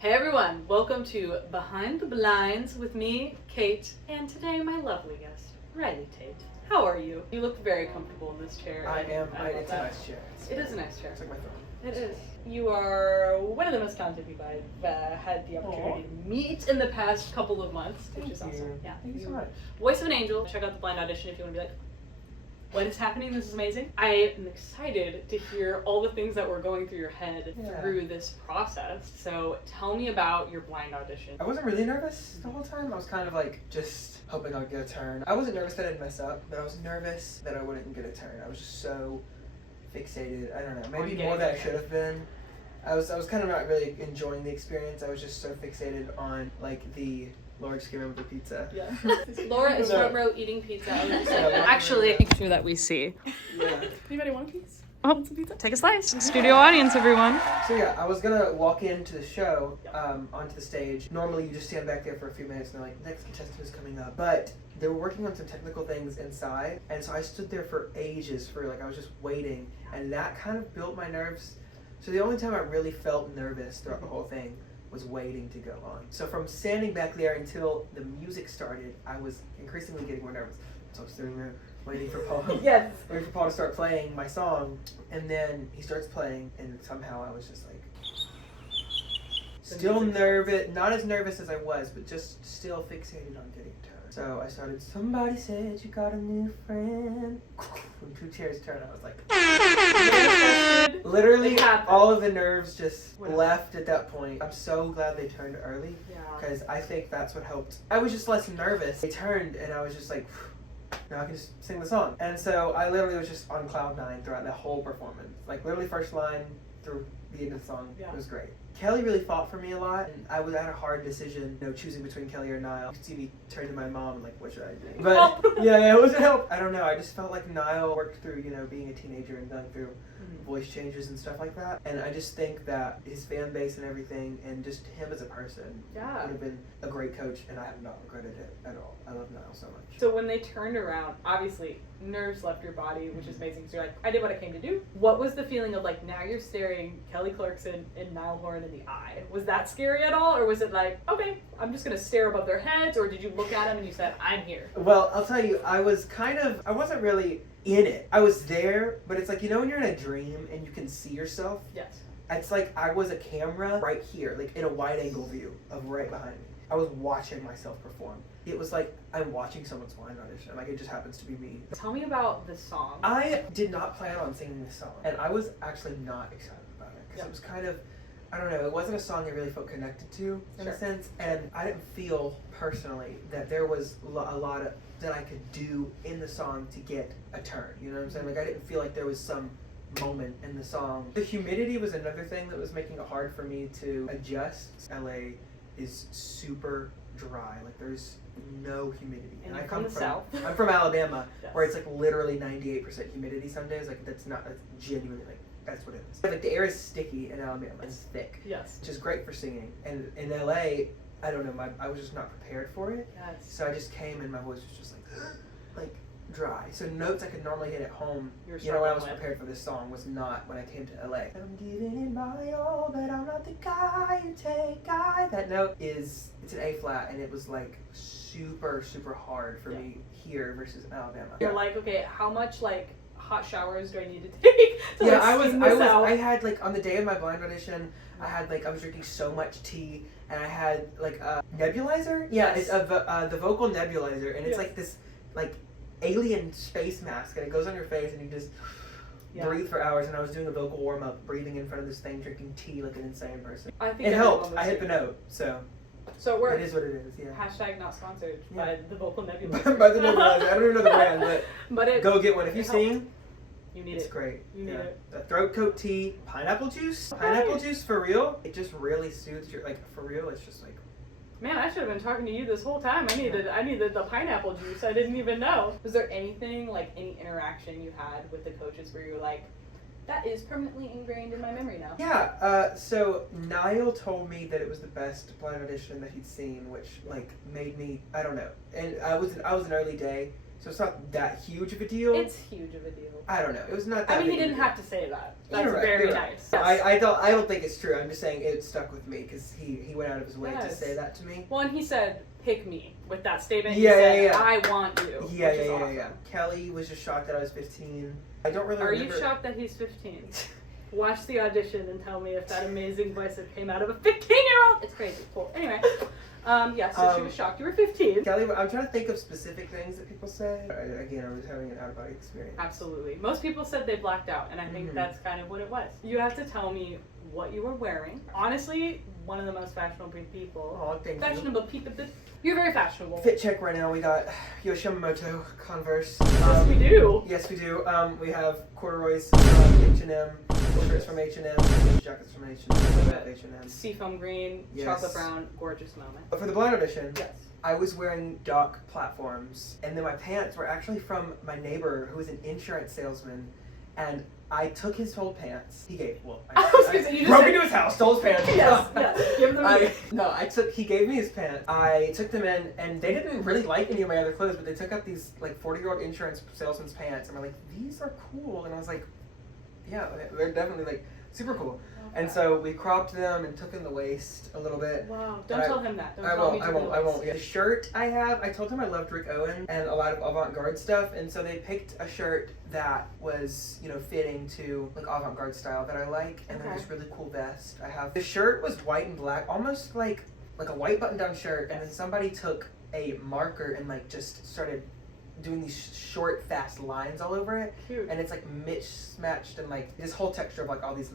Hey everyone, welcome to Behind the Blinds with me, Kate, and today my lovely guest, Ryley Tate. How are you? You look very comfortable in this chair. I am. It's a nice chair. It is a nice chair. It's like my throne. It is. You are one of the most talented people I've had the opportunity to meet in the past couple of months, which is awesome. Yeah. Thank you so much. Voice of an Angel. Check out the blind audition if you want to be like, what is happening? This is amazing. I am excited to hear all the things that were going through your head through this process. So tell me about your blind audition. I wasn't really nervous the whole time. I was kind of like just hoping I'd get a turn. I wasn't nervous that I'd mess up, but I was nervous that I wouldn't get a turn. I was just so fixated. I don't know. Maybe more than I should have been. I was kind of not really enjoying the experience. I was just so fixated on like the Laura just came in with the pizza. Yeah. Laura is front row eating pizza. Actually, make sure that we see. Yeah. Anybody want a piece? Oh, want some pizza? Take a slice. Studio audience, everyone. So yeah, I was gonna walk into the show, onto the stage. Normally you just stand back there for a few minutes and they're like, next contestant is coming up. But they were working on some technical things inside, and so I stood there for ages I was just waiting, and that kind of built my nerves. So the only time I really felt nervous throughout the whole thing was waiting to go on. So from standing back there until the music started, I was increasingly getting more nervous. So I was sitting there waiting for Paul. Yes. Waiting for Paul to start playing my song, and then he starts playing, and somehow I was just like, still nervous, not as nervous as I was, but just still fixated on getting a turn. So I started, somebody said you got a new friend. When two chairs turned, I was like, literally all of the nerves just left at that point. I'm so glad they turned early, because I think that's what helped. I was just less nervous. They turned, and I was just like, now I can just sing the song. And so I literally was just on cloud nine throughout the whole performance. Like literally first line through the end of the song. It was great. Kelly really fought for me a lot, and I had a hard decision, choosing between Kelly or Niall. You could see me turn to my mom and like, what should I do? But yeah, it wasn't help. I don't know. I just felt like Niall worked through, being a teenager and going through voice changes and stuff like that. And I just think that his fan base and everything, and just him as a person, would have been a great coach, and I have not regretted it at all. I love Niall so much. So when they turned around, obviously nerves left your body, which is amazing. So you're like, I did what I came to do. What was the feeling of like, now you're staring Kelly Clarkson and Niall Horan in the eye? Was that scary at all? Or was it like, okay, I'm just gonna stare above their heads? Or did you look at them and you said, I'm here? Well, I'll tell you, I wasn't really in it. I was there, but it's like, when you're in a dream and you can see yourself? Yes. It's like I was a camera right here, like in a wide angle view of right behind me. I was watching myself perform. It was like I'm watching someone's blind audition. Like it just happens to be me. Tell me about the song. I did not plan on singing this song, and I was actually not excited about it because it was kind of, I don't know, it wasn't a song I really felt connected to in a sense, and I didn't feel personally that there was a lot of that I could do in the song to get a turn. You know what I'm saying? Like I didn't feel like there was some moment in the song. The humidity was another thing that was making it hard for me to adjust. LA is super dry. Like there's no humidity. And I come from the South. I'm from Alabama, where it's like literally 98% humidity some days. Like that's genuinely like that's what it is. Like the air is sticky in Alabama. It's thick. Yes. Which is great for singing. And in LA, I don't know, I was just not prepared for it. Yes. So I just came and my voice was just like dry. So notes I could normally hit at home, when I was prepared for this song, was not when I came to LA. I'm giving it my all, but I'm not the guy you take. That note it's an A flat, and it was like super, super hard for me here versus in Alabama. You're like, okay, how much like hot showers do I need to take? I had like on the day of my blind audition, I was drinking so much tea, and I had like a nebulizer. Yeah, it's the vocal nebulizer, and it's like this like alien space mask, and it goes on your face, and you just breathe for hours. And I was doing a vocal warm up, breathing in front of this thing, drinking tea like an insane person. I think it helped. I hit the note, so it works. It is what it is. Yeah. Hashtag not sponsored by the vocal nebulizer. By the nebulizer. I don't even know the brand, but go get one if you sing. You need it's it. Great. You need it. The throat coat tea, pineapple juice. Pineapple juice for real. It just really soothes your for real. It's just like. Man, I should have been talking to you this whole time. I needed the pineapple juice. I didn't even know. Was there anything like any interaction you had with the coaches where you were like, that is permanently ingrained in my memory now? Yeah. So Niall told me that it was the best blind audition that he'd seen, which like made me, I don't know. And I was an early day. So it's not that huge of a deal. It's huge of a deal. I don't know. It was not that I mean, big he didn't of a have to say that. That's You're right, very you're right. nice. Yes. Yes. I don't think it's true. I'm just saying it stuck with me because he went out of his way to say that to me. Well, and he said, "Pick me." With that statement, Yeah, he said, yeah. "I want you." Yeah, which is awesome. yeah. Kelly was just shocked that I was 15. I don't really Are remember. you shocked that he's 15? Watch the audition and tell me if that amazing voice that came out of a 15-year-old. It's crazy. Cool. Anyway, so she was shocked. You were 15. Kelly, I'm trying to think of specific things that people say. Again, I was having an out-of-body experience. Absolutely. Most people said they blacked out, and I think that's kind of what it was. You have to tell me what you were wearing. Honestly, one of the most fashionable people. Oh, thank Fashionable people. You're very fashionable. Fit check right now. We got Yoshimamoto Converse. Yes, we do. Yes, we do. We have corduroys, H&M, shirts from H&M, jackets from H&M. Seafoam green, Yes. chocolate brown, gorgeous moment. But for the blind audition, Yes. I was wearing Doc platforms, and then my pants were actually from my neighbor who was an insurance salesman, and I took his old pants. He gave, well, I was gonna say, you just broke said- into his house, stole his pants. Yes, give them he gave me his pants. I took them in, and they didn't really like any of my other clothes, but they took out these, like, 40-year-old insurance salesman's pants, and were like, these are cool. And I was like, yeah, they're definitely, like, super cool. And so we cropped them and took in the waist a little bit. Wow, don't tell him that. Don't I tell won't. Yeah. The shirt I have, I told him I loved Rick Owen and a lot of avant-garde stuff, and so they picked a shirt that was, fitting to like avant-garde style that I like, and then this really cool vest I have. The shirt was white and black, almost like a white button-down shirt, and then somebody took a marker and like just started doing these short, fast lines all over it. Cute. And it's like mismatched and like this whole texture of like all these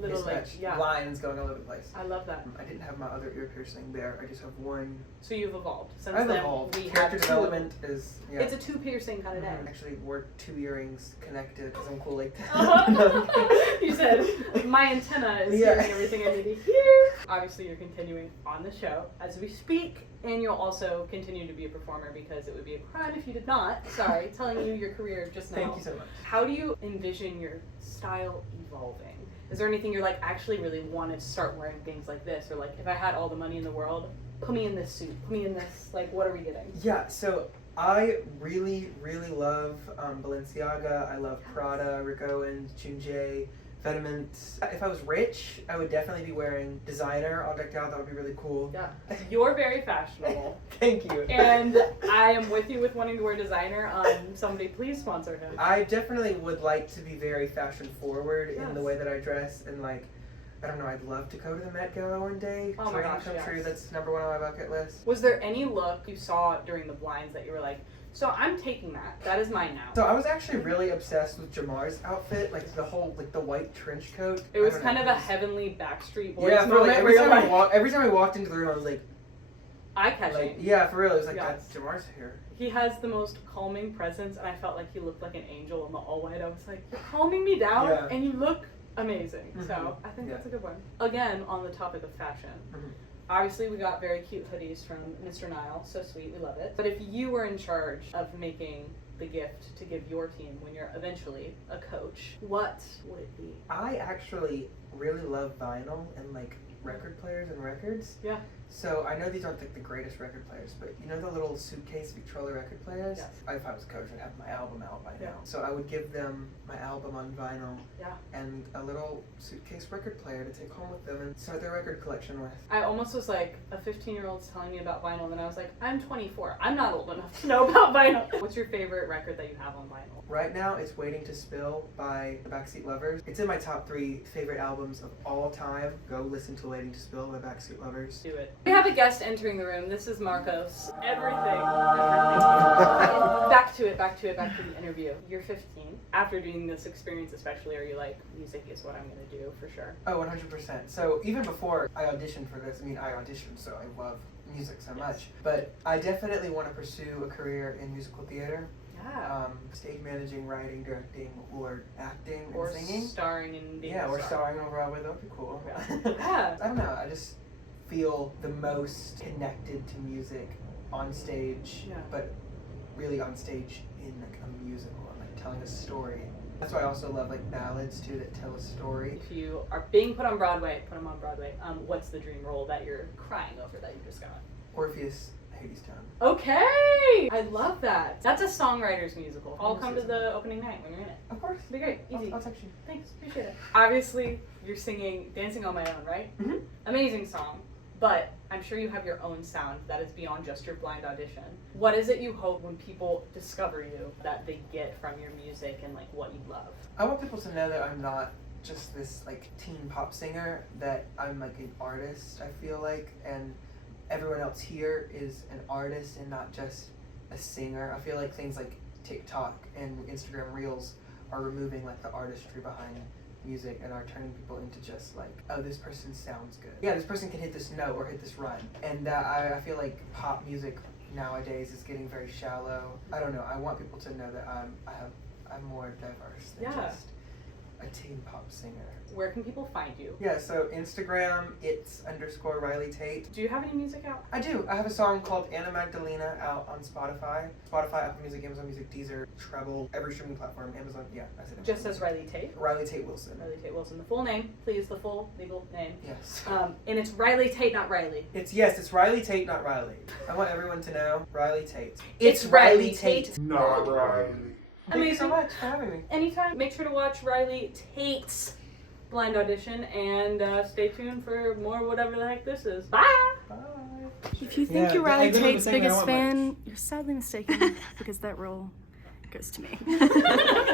little mismatched lines going all over the place. I love that. I didn't have my other ear piercing there. I just have one. So you've evolved since I've then. evolved. We Character have development is. Yeah. It's a 2 piercing kind of day. I actually wore 2 earrings connected because I'm cool like that. You said my antenna is hearing everything I need to hear. Obviously, you're continuing on the show as we speak, and you'll also continue to be a performer because it would be a crime if you did not. Sorry, telling you your career just now. Thank you so much. How do you envision your style evolving? Is there anything you're like, actually really wanted to start wearing things like this? Or like, if I had all the money in the world, put me in this suit, put me in this, like, what are we getting? Yeah, so I really, really love Balenciaga. I love Prada, Rick Owens, Junjie, Vediment. If I was rich, I would definitely be wearing designer all decked out. That would be really cool. Yeah, you're very fashionable. Thank you. And I am with you with wanting to wear designer. Somebody please sponsor him. I definitely would like to be very fashion forward in the way that I dress, and like, I don't know, I'd love to go to the MET Gala one day. Oh my gosh, come true. That's #1 on my bucket list. Was there any look you saw during the blinds that you were like, so I'm taking that. That is mine now. So I was actually really obsessed with Jamar's outfit, like the whole, like the white trench coat. It was kind of a heavenly Backstreet Boys moment. like, every time I walked into the room, I was like, eye-catching. Like, yeah, for real. It was like, Yes. Jamar's here. He has the most calming presence, and I felt like he looked like an angel in the all-white. I was like, you're calming me down, and you look amazing. So I think that's a good one. Again, on the topic of fashion. Obviously, we got very cute hoodies from Mr. Niall. So sweet. We love it. But if you were in charge of making the gift to give your team when you're eventually a coach, what would it be? I actually really love vinyl and like record players and records. Yeah. So I know these aren't like the greatest record players, but you know the little suitcase Victrola record players? Yes. If I was a coach, I'd have my album out by now. Yeah. So I would give them my album on vinyl Yeah. and a little suitcase record player to take home with them and start their record collection with. I almost was like, a 15-year-old's telling me about vinyl, and then I was like, I'm 24. I'm not old enough to know about vinyl. What's your favorite record that you have on vinyl? Right now, it's Waiting to Spill by the Backseat Lovers. It's in my top 3 favorite albums of all time. Go listen to Waiting to Spill by Backseat Lovers. Do it. We have a guest entering the room. This is Marcos. Everything. Back to the interview. You're 15. After doing this experience especially, are you like, music is what I'm going to do for sure? Oh, 100%. So even before I auditioned for this, I auditioned, so I love music so much. But I definitely want to pursue a career in musical theater. Yeah. Stage managing, writing, directing, or acting or and singing. Starring in being or starring on Broadway. That would be cool. Yeah. I don't know. I just feel the most connected to music on stage, but really on stage in like a musical, like telling a story. That's why I also love like ballads too that tell a story. If you are being put on Broadway, put them on Broadway. What's the dream role that you're crying over that you just got? Orpheus Hadestown. Okay! I love that. That's a songwriter's musical. I'll come to the opening night when you're in it. Of course. It'll be great. Easy. I'll text you. Thanks. Appreciate it. Obviously, you're singing Dancing on My Own, right? Mm-hmm. Amazing song. But I'm sure you have your own sound that is beyond just your blind audition. What is it you hope when people discover you that they get from your music and like what you love? I want people to know that I'm not just this like teen pop singer, that I'm like an artist, I feel like, and everyone else here is an artist and not just a singer. I feel like things like TikTok and Instagram Reels are removing like the artistry behind music and are turning people into just like, oh, this person sounds good. Yeah, this person can hit this note or hit this rhyme. And I feel like pop music nowadays is getting very shallow. I don't know. I want people to know that I'm more diverse than just a teen pop singer. Where can people find you? Yeah, so Instagram, it's _Ryley Tate. Do you have any music out? I do. I have a song called Anna Magdalena out on Spotify. Spotify, Apple Music, Amazon Music, Deezer, Treble, every streaming platform, Amazon, yeah, that's it. Just as Ryley Tate? Ryley Tate Wilson. Ryley Tate Wilson. The full name, please, the full legal name. Yes. And it's Ryley Tate, not Riley. It's Ryley Tate, not Riley. I want everyone to know Ryley Tate. It's Ryley Tate. Not Riley. Thank you so much for having me. Anytime. Make sure to watch Ryley Tate's blind audition and stay tuned for more whatever the heck this is. Bye! Bye. If you think you're I Ryley literally Tate's sang that biggest one fan, you're sadly mistaken because that role goes to me.